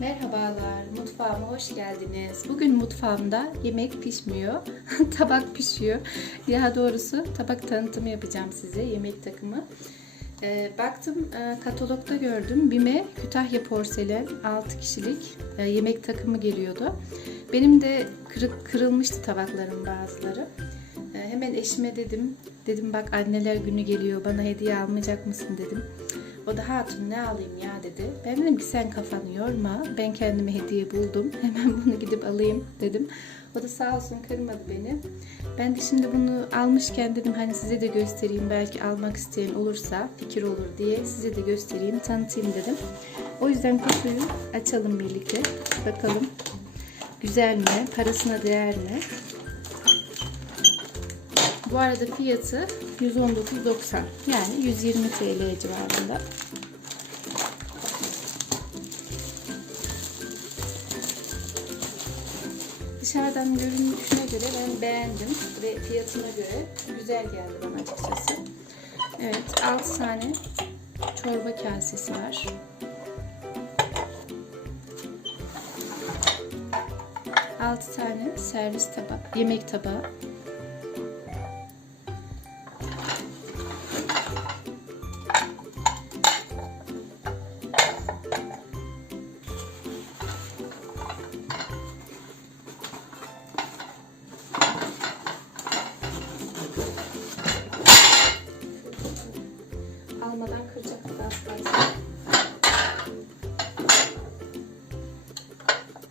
Merhabalar, mutfağıma hoş geldiniz. Bugün mutfağımda yemek pişmiyor, tabak pişiyor. Daha doğrusu tabak tanıtımı yapacağım size, yemek takımı. Ee, baktım, e, katalogda gördüm. Bime Kütahya Porselen 6 kişilik e, yemek takımı geliyordu. Benim de kırık kırılmıştı tabakların bazıları. E, hemen eşime dedim, dedim bak anneler günü geliyor, bana hediye almayacak mısın dedim. O da hatun ne alayım ya dedi. Ben dedim ki sen kafanı yorma. Ben kendime hediye buldum. Hemen bunu gidip alayım dedim. O da sağ olsun kırmadı beni. Ben de şimdi bunu almışken dedim hani size de göstereyim. Belki almak isteyen olursa fikir olur diye size de göstereyim, tanıtayım dedim. O yüzden kutuyu açalım birlikte. Bakalım güzel mi? Parasına değer mi? Bu arada fiyatı 119.90 yani 120 TL civarında. Dışarıdan görünüşüne göre ben beğendim ve fiyatına göre güzel geldi bana açıkçası. Evet 6 tane çorba kasesi var. Altı tane servis tabak, yemek tabağı.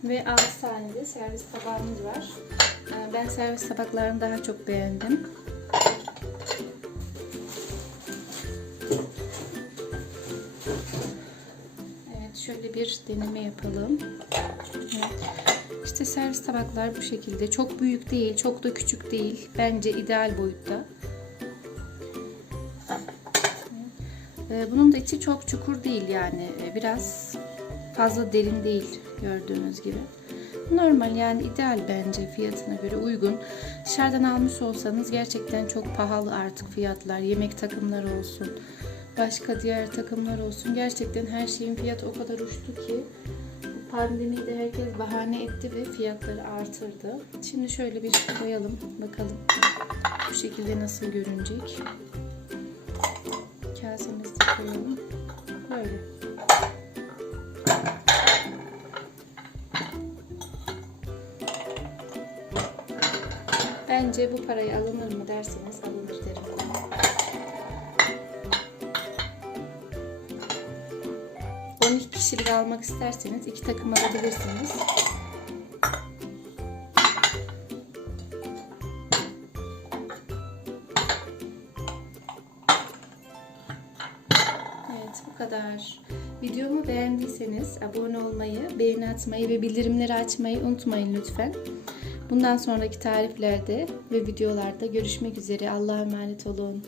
Ve 6 tane de servis tabağımız var. Ee, Ben servis tabaklarını daha çok beğendim. Evet şöyle bir deneme yapalım. Evet. İşte servis tabaklar bu şekilde. Çok büyük değil, çok da küçük değil. Bence ideal boyutta. Ee, Bunun da içi çok çukur değil yani. Ee, Biraz fazla derin değil gördüğünüz gibi. Normal yani ideal bence fiyatına göre uygun. Dışarıdan almış olsanız gerçekten çok pahalı artık fiyatlar. Yemek takımları olsun. Başka diğer takımlar olsun. Gerçekten her şeyin fiyatı o kadar uçtu ki bu pandemide herkes bahane etti ve fiyatları artırdı. Şimdi şöyle bir koyalım bakalım bu şekilde nasıl görünecek kasemizi de koyalım. Böyle. Bence bu parayı alınır mı derseniz alınır derim. ...12 kişilik almak isterseniz iki takım alabilirsiniz. Evet bu kadar. Videomu beğendiyseniz abone olmayı, beğeni atmayı ve bildirimleri açmayı unutmayın lütfen. Bundan sonraki tariflerde ve videolarda görüşmek üzere. Allah'a emanet olun.